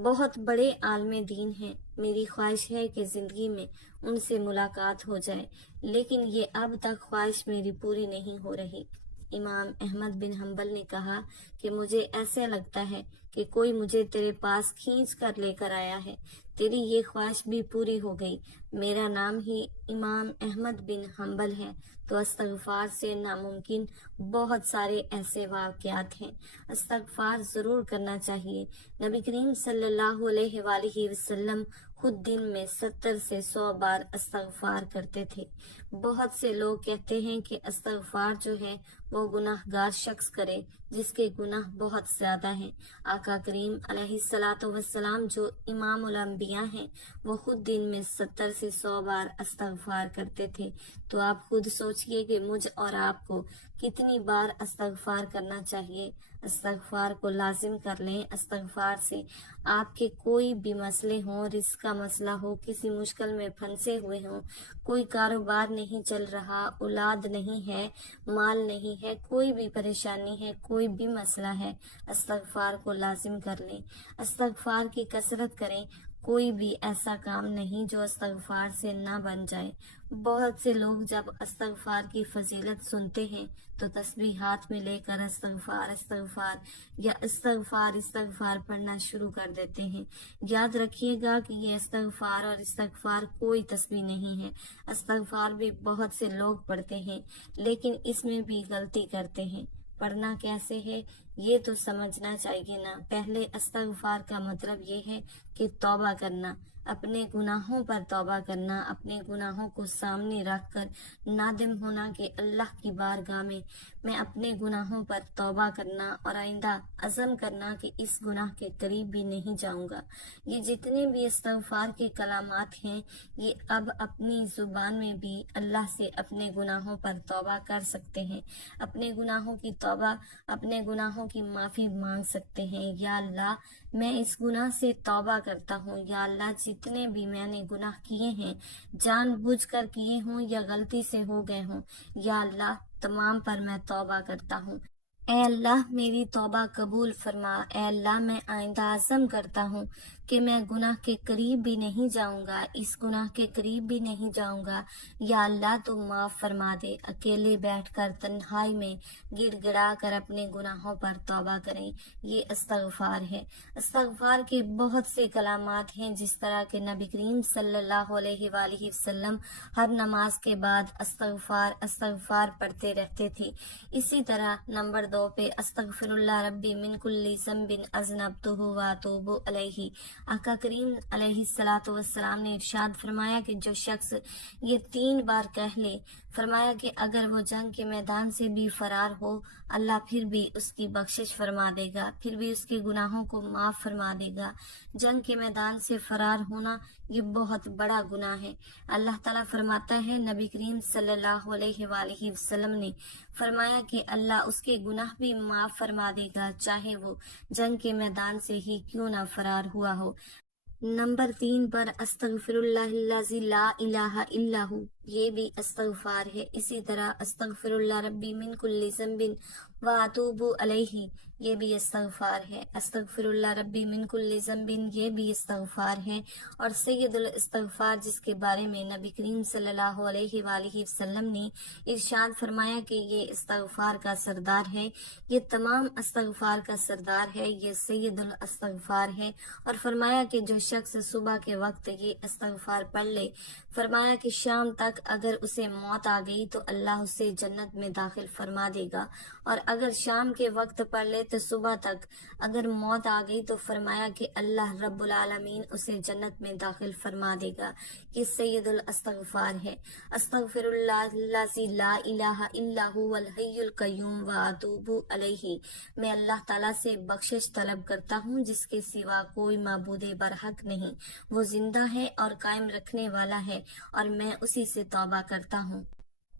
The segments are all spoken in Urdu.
بہت بڑے عالم دین ہیں، میری خواہش ہے کہ زندگی میں ان سے ملاقات ہو جائے، لیکن یہ اب تک خواہش میری پوری نہیں ہو رہی۔ امام احمد بن حنبل نے کہا کہ مجھے ایسا لگتا ہے کہ کوئی مجھے تیرے پاس کھینچ کر لے کر آیا ہے، تیری یہ خواہش بھی پوری ہو گئی۔ میرا نام ہی امام احمد بن حنبل ہے، تو استغفار سے ناممکن بہت سارے ایسے واقعات ہیں۔ استغفار ضرور کرنا چاہیے۔ نبی کریم صلی اللہ علیہ وآلہ وسلم خود دن میں 70 سے 100 بار استغفار کرتے تھے۔ بہت سے لوگ کہتے ہیں کہ استغفار جو ہے وہ گناہ گار شخص کرے جس کے گناہ بہت زیادہ ہیں۔ آقا کریم علیہ الصلاۃ والسلام جو امام الانبیاء ہیں، وہ خود دن میں 70 سے 100 بار استغفار کرتے تھے۔ تو آپ خود سوچئے کہ مجھ اور آپ کو کتنی بار استغفار کرنا چاہیے۔ استغفار کو لازم کر لیں۔ استغفار سے آپ کے کوئی بھی مسئلے ہوں، رزق کا مسئلہ ہو، کسی مشکل میں پھنسے ہوئے ہوں، کوئی کاروبار نہیں چل رہا، اولاد نہیں ہے، مال نہیں ہے، کوئی بھی پریشانی ہے، کوئی بھی مسئلہ ہے، استغفار کو لازم کر لیں۔ استغفار کی کثرت کریں۔ کوئی بھی ایسا کام نہیں جو استغفار سے نہ بن جائے۔ بہت سے لوگ جب استغفار کی فضیلت سنتے ہیں تو تسبیح ہاتھ میں لے کر استغفار استغفار یا استغفار استغفار پڑھنا شروع کر دیتے ہیں۔ یاد رکھیے گا کہ یہ استغفار اور استغفار کوئی تسبیح نہیں ہے۔ استغفار بھی بہت سے لوگ پڑھتے ہیں، لیکن اس میں بھی غلطی کرتے ہیں۔ پڑھنا کیسے ہے یہ تو سمجھنا چاہیے نا۔ پہلے استغفار کا مطلب یہ ہے کہ توبہ کرنا، اپنے گناہوں پر توبہ کرنا، اپنے گناہوں کو سامنے رکھ کر نادم ہونا کہ اللہ کی بارگاہ میں اپنے گناہوں پر توبہ کرنا اور آئندہ عزم کرنا کہ اس گناہ کے قریب بھی نہیں جاؤں گا۔ یہ جتنے بھی استغفار کے کلمات ہیں، یہ اب اپنی زبان میں بھی اللہ سے اپنے گناہوں پر توبہ کر سکتے ہیں، اپنے گناہوں کی توبہ، اپنے گناہوں کی معافی مانگ سکتے ہیں۔ یا اللہ، میں اس گناہ سے توبہ کرتا ہوں۔ یا اللہ، جتنے بھی میں نے گناہ کیے ہیں، جان بوجھ کر کیے ہوں یا غلطی سے ہو گئے ہوں، یا اللہ تمام پر میں توبہ کرتا ہوں۔ اے اللہ میری توبہ قبول فرما۔ اے اللہ میں آئندہ عزم کرتا ہوں کہ میں گناہ کے قریب بھی نہیں جاؤں گا، اس گناہ کے قریب بھی نہیں جاؤں گا۔ یا اللہ تو معاف فرما دے۔ اکیلے بیٹھ کر تنہائی میں گڑ گڑا کر اپنے گناہوں پر توبہ کریں، یہ استغفار ہے۔ استغفار کے بہت سے کلمات ہیں، جس طرح کہ نبی کریم صلی اللہ علیہ وآلہ وسلم ہر نماز کے بعد استغفار استغفار پڑھتے رہتے تھے۔ اسی طرح نمبر 2 پہ استغفر اللہ ربی من کل ذنب اذنبتہ واتوب الیہ۔ آقا کریم علیہ الصلاۃ والسلام نے ارشاد فرمایا کہ جو شخص یہ 3 بار کہہ لے، فرمایا کہ اگر وہ جنگ کے میدان سے بھی فرار ہو، اللہ پھر بھی اس کی بخشش فرما دے گا، پھر بھی اس کے گناہوں کو معاف فرما دے گا۔ جنگ کے میدان سے فرار ہونا یہ بہت بڑا گناہ ہے۔ اللہ تعالیٰ فرماتا ہے، نبی کریم صلی اللہ علیہ وآلہ وسلم نے فرمایا کہ اللہ اس کے گناہ بھی معاف فرما دے گا، چاہے وہ جنگ کے میدان سے ہی کیوں نہ فرار ہوا ہو۔ نمبر 3 پر استغفر اللہ الذی لا الہ الا ہو، یہ بھی استغفار ہے۔ اسی طرح استغفر اللہ ربی من کل ذنب واتوب الیہ، یہ بھی استغفار ہے۔ استغفر اللہ ربی من کل ذنب، یہ بھی استغفار ہے۔ اور سید الاستغفار جس کے بارے میں نبی کریم صلی اللہ علیہ وآلہ وسلم نے ارشاد فرمایا کہ یہ استغفار کا سردار ہے، یہ تمام استغفار کا سردار ہے، یہ سید الاستغفار ہے۔ اور فرمایا کہ جو شخص صبح کے وقت یہ استغفار پڑھ لے، فرمایا کہ شام تک اگر اسے موت آ گئی تو اللہ اسے جنت میں داخل فرما دے گا، اور اگر شام کے وقت پڑھ لے تو صبح تک اگر موت آ گئی تو فرمایا کہ اللہ رب العالمین اسے جنت میں داخل فرما دے گا۔ یہ سید الاستغفار ہے۔ استغفر اللہ الذی لا الہ الا هو الحی القیوم واتوب الیہ، میں اللہ تعالیٰ سے بخشش طلب کرتا ہوں جس کے سوا کوئی معبود برحق نہیں، وہ زندہ ہے اور قائم رکھنے والا ہے، اور میں اسی سے توبہ کرتا ہوں۔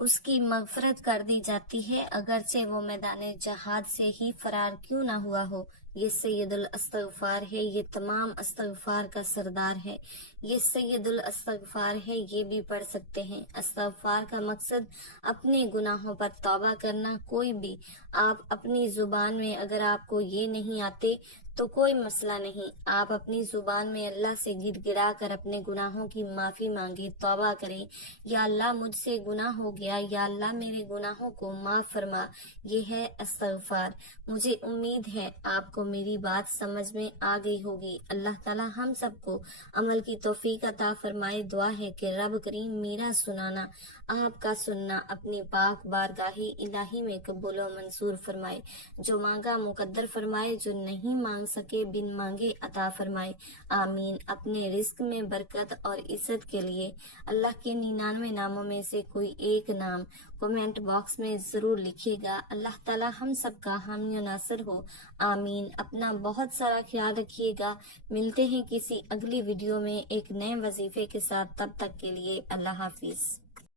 اس کی مغفرت کر دی جاتی ہے اگرچہ وہ میدان جہاد سے ہی فرار کیوں نہ ہوا ہو۔ یہ سید الاستغفار ہے، یہ تمام استغفار کا سردار ہے، یہ سید الاستغفار ہے، یہ بھی پڑھ سکتے ہیں۔ استغفار کا مقصد اپنے گناہوں پر توبہ کرنا۔ کوئی بھی آپ اپنی زبان میں اگر آپ کو یہ نہیں آتے تو کوئی مسئلہ نہیں، آپ اپنی زبان میں اللہ سے گڑ گڑا کر اپنے گناہوں کی معافی مانگے، توبہ کریں، یا اللہ مجھ سے گناہ ہو گیا، یا اللہ میرے گناہوں کو معاف فرما۔ یہ ہے استغفار۔ مجھے امید ہے آپ کو میری بات سمجھ میں آ گئی ہوگی۔ اللہ تعالی ہم سب کو عمل کی توفیق عطا فرمائے۔ دعا ہے کہ رب کریم میرا سنانا، آپ کا سننا اپنی پاک بارگاہ الہی میں قبول و منظور فرمائے۔ جو مانگا مقدر فرمائے، جو نہیں مانگ سکے بن مانگے عطا فرمائے، آمین۔ اپنے رزق میں برکت اور عزت کے لیے اللہ کے 99 ناموں میں سے کوئی ایک نام کمنٹ باکس میں ضرور لکھیے گا۔ اللہ تعالی ہم سب کا حامی و ناصر ہو، آمین۔ اپنا بہت سارا خیال رکھیے گا۔ ملتے ہیں کسی اگلی ویڈیو میں ایک نئے وظیفے کے ساتھ، تب تک کے لیے اللہ حافظ۔